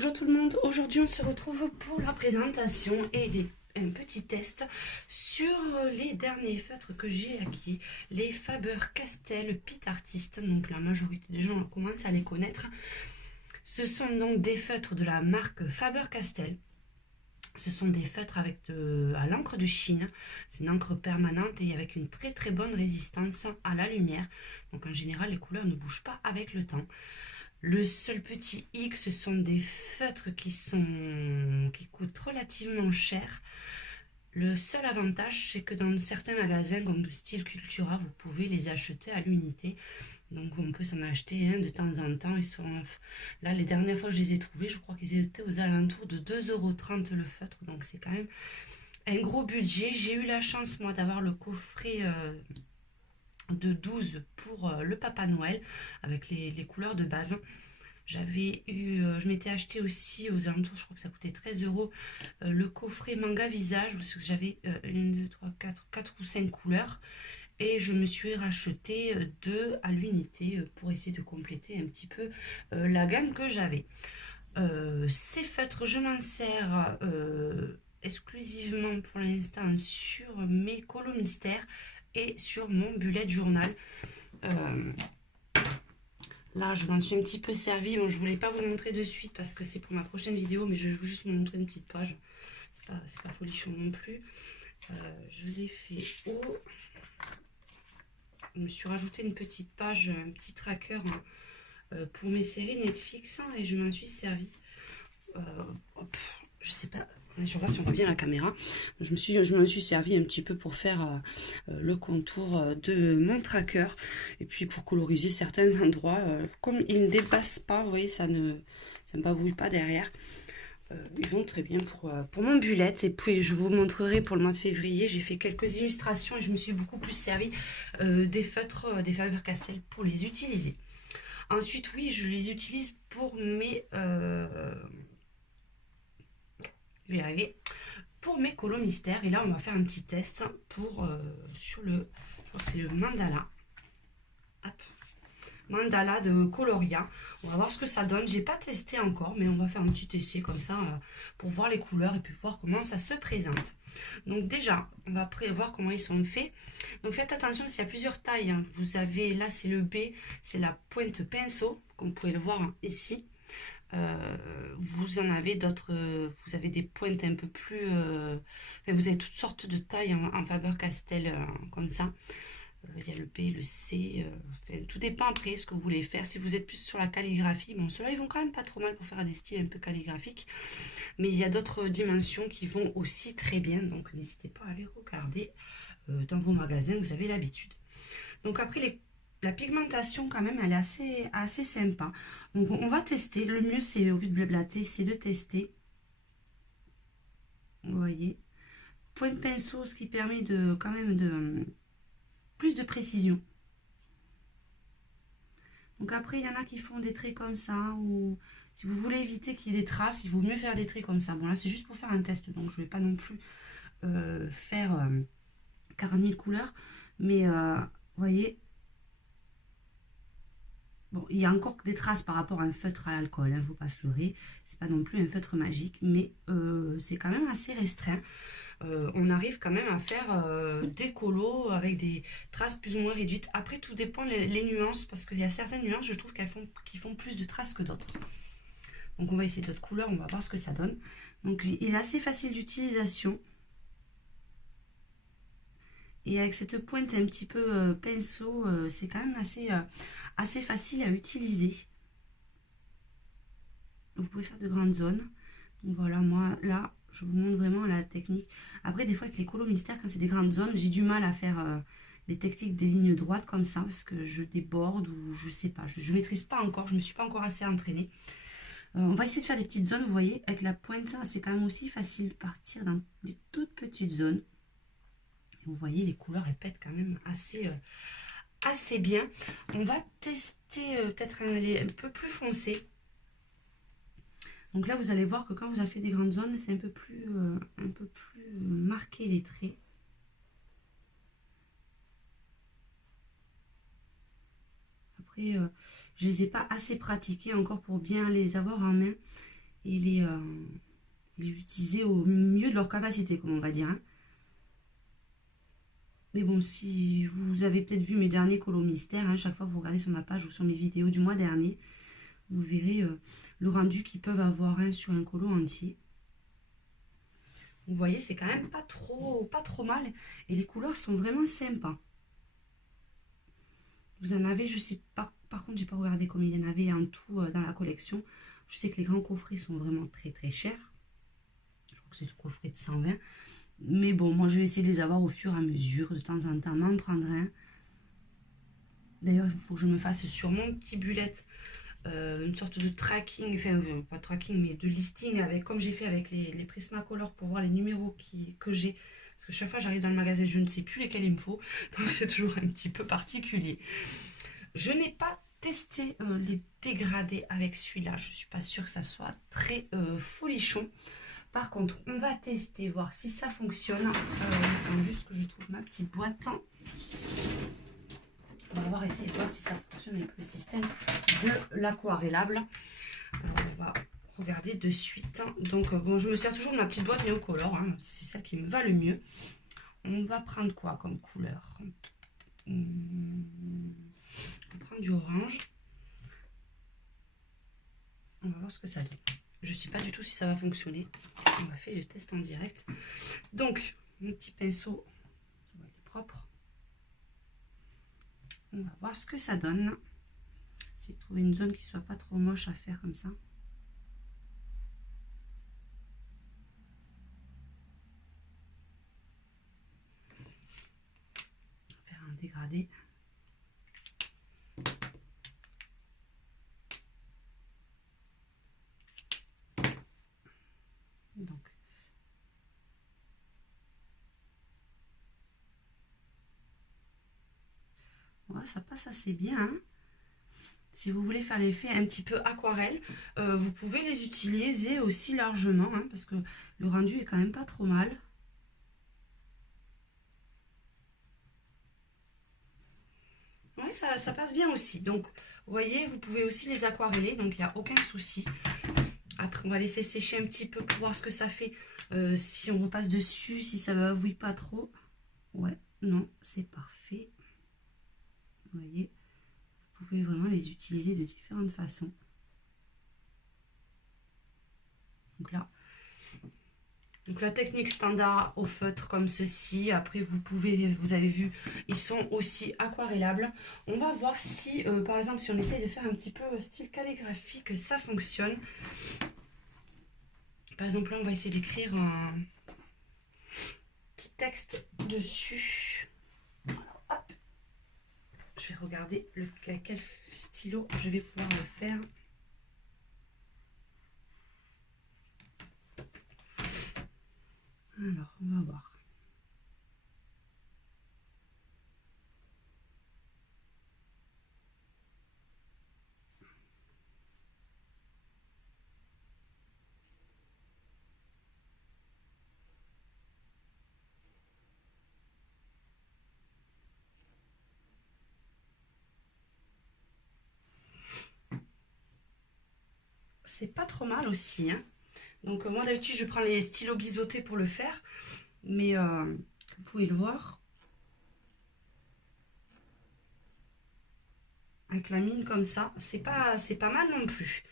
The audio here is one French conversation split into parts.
Bonjour tout le monde, aujourd'hui on se retrouve pour la présentation et un petit test sur les derniers feutres que j'ai acquis, les Faber-Castell Pit Artist. Donc la majorité des gens commencent à les connaître. Ce sont donc des feutres de la marque Faber-Castell. Ce sont des feutres à l'encre de Chine. C'est une encre permanente et avec une très bonne résistance à la lumière. Donc en général les couleurs ne bougent pas avec le temps. Le seul petit hic, ce sont des feutres qui coûtent relativement cher. Le seul avantage, c'est que dans certains magasins comme le style Cultura, vous pouvez les acheter à l'unité. Donc on peut s'en acheter de temps en temps. Là, les dernières fois que je les ai trouvés, je crois qu'ils étaient aux alentours de 2,30 € le feutre. Donc c'est quand même un gros budget. J'ai eu la chance, moi, d'avoir le coffret de 12 pour le Papa Noël avec les couleurs de base. Je m'étais acheté aussi aux alentours, je crois que ça coûtait 13 €, le coffret manga visage, parce que j'avais 1, 2, 3, 4 ou 5 couleurs. Et je me suis racheté 2 à l'unité pour essayer de compléter un petit peu la gamme que j'avais. Ces feutres, je m'en sers exclusivement pour l'instant sur mes colos mystères et sur mon bullet journal. Là, je m'en suis un petit peu servi. Bon, je voulais pas vous le montrer de suite parce que c'est pour ma prochaine vidéo, mais je vais juste vous montrer une petite page. C'est pas folichon non plus. Je l'ai fait haut. Je me suis rajouté une petite page, un petit tracker pour mes séries Netflix et je m'en suis servi. Je sais pas. Je vois si on voit bien la caméra. Je me suis servi un petit peu pour faire le contour de mon tracker. Et puis pour coloriser certains endroits. Comme ils ne dépassent pas, vous voyez, ça ne bavouille pas derrière. Ils vont très bien pour mon bullet. Et puis je vous montrerai pour le mois de février. J'ai fait quelques illustrations et je me suis beaucoup plus servi des feutres des Faber-Castell pour les utiliser. Ensuite, oui, je les utilise pour mes... je vais y arriver, pour mes colos mystères. Et là on va faire un petit test pour sur le, je crois que c'est le mandala. Hop. Mandala de Coloria. On va voir ce que ça donne. J'ai pas testé encore, mais on va faire un petit essai comme ça pour voir les couleurs et puis voir comment ça se présente. Donc déjà, on va voir comment ils sont faits. Donc faites attention, s'il y a plusieurs tailles. Vous avez, là c'est le B, c'est la pointe pinceau, comme vous pouvez le voir ici. Vous en avez d'autres, vous avez des pointes un peu plus, enfin, vous avez toutes sortes de tailles en Faber-Castell comme ça. Il y a le B, le C, enfin, tout dépend après ce que vous voulez faire. Si vous êtes plus sur la calligraphie, bon, ceux-là ils vont quand même pas trop mal pour faire des styles un peu calligraphiques, mais il y a d'autres dimensions qui vont aussi très bien, donc n'hésitez pas à les regarder dans vos magasins, vous avez l'habitude. Donc après la pigmentation quand même elle est assez sympa. Donc on va tester. Le mieux c'est, au lieu de blablater, c'est de tester. Vous voyez. Point de pinceau, ce qui permet de quand même de plus de précision. Donc après il y en a qui font des traits comme ça, ou si vous voulez éviter qu'il y ait des traces, il vaut mieux faire des traits comme ça. Bon là c'est juste pour faire un test, donc je ne vais pas non plus faire 40 000 couleurs. Mais vous voyez. Bon, il y a encore des traces par rapport à un feutre à alcool, il ne faut pas se leurrer. C'est pas non plus un feutre magique, mais c'est quand même assez restreint. On arrive quand même à faire des colos avec des traces plus ou moins réduites. Après, tout dépend les nuances, parce qu'il y a certaines nuances, je trouve qui font plus de traces que d'autres. Donc on va essayer d'autres couleurs, on va voir ce que ça donne. Donc il est assez facile d'utilisation. Et avec cette pointe un petit peu pinceau, c'est quand même assez facile à utiliser. Vous pouvez faire de grandes zones. Donc voilà, moi là, je vous montre vraiment la technique. Après, des fois avec les colos mystères, quand c'est des grandes zones, j'ai du mal à faire les techniques des lignes droites comme ça, parce que je déborde ou je sais pas. Je maîtrise pas encore, je me suis pas encore assez entraînée. On va essayer de faire des petites zones, vous voyez, avec la pointe, c'est quand même aussi facile de partir dans des toutes petites zones. Vous voyez, les couleurs, elles pètent quand même assez bien. On va tester peut-être un peu plus foncé. Donc là, vous allez voir que quand vous avez fait des grandes zones, c'est un peu plus marqué les traits. Après, je ne les ai pas assez pratiqués encore pour bien les avoir en main. et les utiliser au mieux de leur capacité, comme on va dire. Hein. Mais bon, si vous avez peut-être vu mes derniers colos mystères, hein, chaque fois que vous regardez sur ma page ou sur mes vidéos du mois dernier, vous verrez le rendu qu'ils peuvent avoir sur un colo entier. Vous voyez, c'est quand même pas trop mal. Et les couleurs sont vraiment sympas. Vous en avez, je sais pas, par contre, j'ai pas regardé combien il y en avait en tout dans la collection. Je sais que les grands coffrets sont vraiment très très chers. Je crois que c'est le coffret de 120. Mais bon, moi je vais essayer de les avoir au fur et à mesure. De temps en temps, m'en prendre un. D'ailleurs, il faut que je me fasse sur mon petit bullet une sorte de tracking, enfin pas tracking, mais de listing, avec, comme j'ai fait avec les Prismacolor pour voir les numéros que j'ai. Parce que chaque fois j'arrive dans le magasin, je ne sais plus lesquels il me faut. Donc c'est toujours un petit peu particulier. Je n'ai pas testé les dégradés avec celui-là. Je ne suis pas sûre que ça soit très folichon. Par contre, on va tester, voir si ça fonctionne. Juste que je trouve ma petite boîte. On va essayer de voir si ça fonctionne avec le système de l'aquarellable. On va regarder de suite. Donc, bon, je me sers toujours de ma petite boîte Néocolor. Hein, c'est celle qui me va le mieux. On va prendre quoi comme couleur? On prend du orange. On va voir ce que ça donne. Je ne sais pas du tout si ça va fonctionner. On va faire le test en direct. Donc, mon petit pinceau, il est propre. On va voir ce que ça donne. Essayer de trouver une zone qui soit pas trop moche à faire comme ça. On va faire un dégradé. Donc, ouais, ça passe assez bien. Hein. Si vous voulez faire l'effet un petit peu aquarelle, vous pouvez les utiliser aussi largement, hein, parce que le rendu est quand même pas trop mal. Oui, ça passe bien aussi. Donc, vous voyez, vous pouvez aussi les aquareller, donc il n'y a aucun souci. Après, on va laisser sécher un petit peu pour voir ce que ça fait. Si on repasse dessus, si ça va bouillir pas trop. Ouais, non, c'est parfait. Vous voyez, vous pouvez vraiment les utiliser de différentes façons. Donc là, donc la technique standard au feutre comme ceci. Après, vous avez vu, ils sont aussi aquarellables. On va voir si, par exemple, si on essaye de faire un petit peu style calligraphique, ça fonctionne. Par exemple, là, on va essayer d'écrire un petit texte dessus. Alors, hop. Je vais regarder quel stylo je vais pouvoir le faire. Alors, on va voir. C'est pas trop mal aussi. Hein. Donc, moi, d'habitude, je prends les stylos biseautés pour le faire. Mais, vous pouvez le voir. Avec la mine comme ça, c'est pas mal non plus.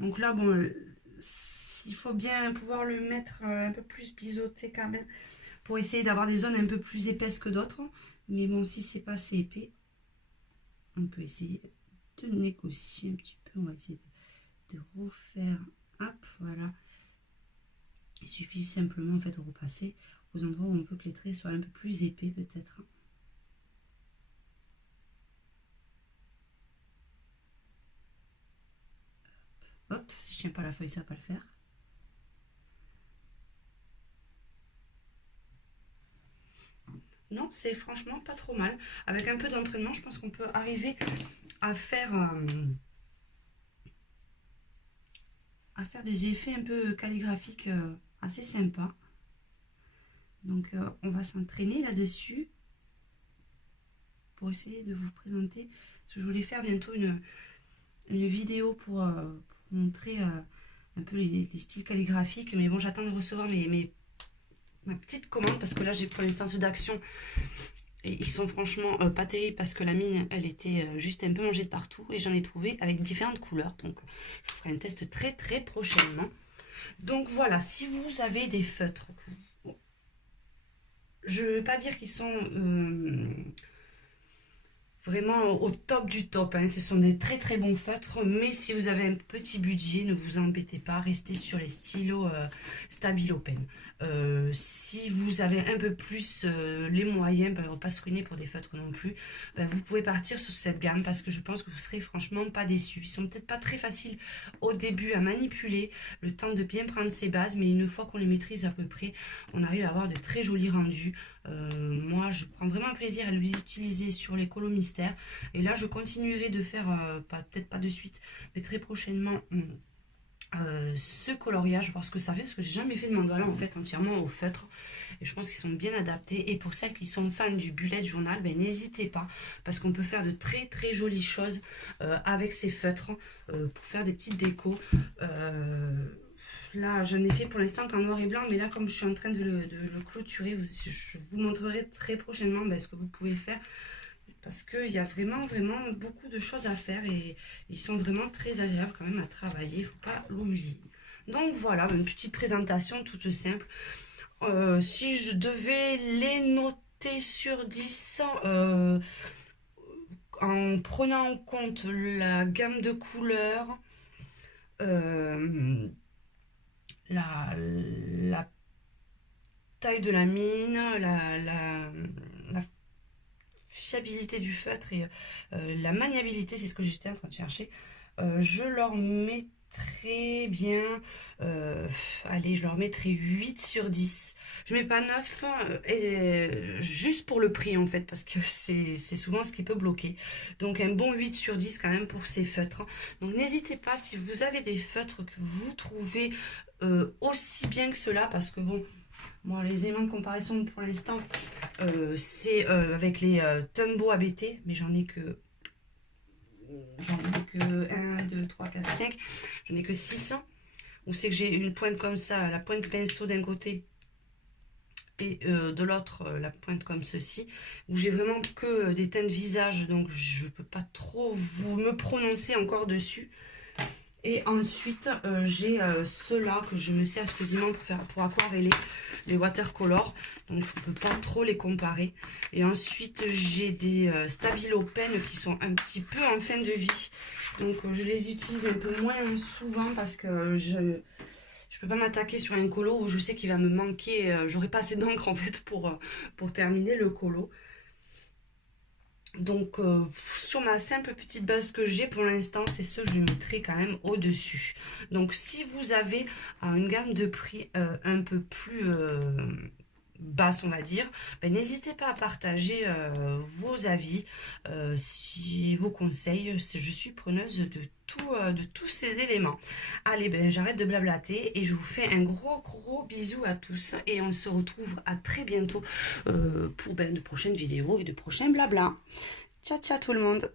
Donc là, bon, il faut bien pouvoir le mettre un peu plus biseauté quand même, pour essayer d'avoir des zones un peu plus épaisses que d'autres. Mais bon, si c'est pas assez épais, on peut essayer de négocier un petit peu. On va essayer de refaire, hop, voilà. Il suffit simplement en fait de repasser aux endroits où on veut que les traits soient un peu plus épais peut-être. Hop, si je tiens pas la feuille, ça va pas le faire. Non, c'est franchement pas trop mal. Avec un peu d'entraînement, je pense qu'on peut arriver à faire des effets un peu calligraphiques assez sympas. Donc, on va s'entraîner là-dessus pour essayer de vous présenter. Parce que je voulais faire bientôt une vidéo pour montrer un peu les styles calligraphiques. Mais bon, j'attends de recevoir ma petite commande parce que là, j'ai pour l'instant ceux d'Action. Et ils sont franchement pas terribles parce que la mine, elle était juste un peu mangée de partout. Et j'en ai trouvé avec différentes couleurs. Donc, je vous ferai un test très très prochainement. Donc voilà, si vous avez des feutres, je ne veux pas dire qu'ils sont vraiment au top du top, hein. Ce sont des très très bons feutres, mais si vous avez un petit budget, ne vous embêtez pas, restez sur les stylos Stabilo Pen. Si vous avez un peu plus les moyens, ben, on ne va pas se ruiner pour des feutres non plus, ben, vous pouvez partir sur cette gamme parce que je pense que vous serez franchement pas déçus. Ils sont peut-être pas très faciles au début à manipuler, le temps de bien prendre ses bases, mais une fois qu'on les maîtrise à peu près, on arrive à avoir de très jolis rendus. Moi, je prends vraiment plaisir à les utiliser sur les colos mystères. Et là, je continuerai de faire, peut-être pas de suite, mais très prochainement, ce coloriage, voir ce que ça fait, parce que j'ai jamais fait de mandala en fait entièrement au feutre. Et je pense qu'ils sont bien adaptés. Et pour celles qui sont fans du bullet journal, ben, n'hésitez pas, parce qu'on peut faire de très très jolies choses avec ces feutres pour faire des petites décos. Là, je n'ai fait pour l'instant qu'en noir et blanc, mais là, comme je suis en train de le clôturer, je vous montrerai très prochainement ce que vous pouvez faire. Parce qu'il y a vraiment, vraiment beaucoup de choses à faire et ils sont vraiment très agréables quand même à travailler. Il ne faut pas l'oublier. Donc voilà, une petite présentation toute simple. Si je devais les noter sur 10, en prenant en compte la gamme de couleurs, la taille de la mine, la fiabilité du feutre et la maniabilité, c'est ce que j'étais en train de chercher, je leur mettrais bien, allez, je leur mettrais 8 sur 10. Je mets pas 9, juste pour le prix en fait, parce que c'est souvent ce qui peut bloquer. Donc un bon 8 sur 10 quand même pour ces feutres. Donc n'hésitez pas, si vous avez des feutres que vous trouvez aussi bien que cela, parce que bon, moi les éléments de comparaison pour l'instant, c'est avec les Tumbo ABT, mais j'en ai que 1, 2, 3, 4, 5, j'en ai que 6. Où c'est que j'ai une pointe comme ça, la pointe pinceau d'un côté et de l'autre la pointe comme ceci, où j'ai vraiment que des teintes visage, donc je peux pas trop vous me prononcer encore dessus. Et ensuite j'ai ceux-là que je me sers exclusivement pour aquareller, les watercolor, donc je ne peux pas trop les comparer. Et ensuite j'ai des Stabilo Pen qui sont un petit peu en fin de vie, donc je les utilise un peu moins souvent parce que je peux pas m'attaquer sur un colo où je sais qu'il va me manquer, j'aurai pas assez d'encre en fait pour terminer le colo. Donc sur ma simple petite base que j'ai pour l'instant, c'est ce que je mettrai quand même au dessus. Donc si vous avez une gamme de prix un peu plus basse, on va dire, ben, n'hésitez pas à partager vos avis, vos conseils. Je suis preneuse de tous ces éléments. Allez, ben, j'arrête de blablater et je vous fais un gros bisou à tous et on se retrouve à très bientôt pour de prochaines vidéos et de prochains blabla. Ciao tout le monde.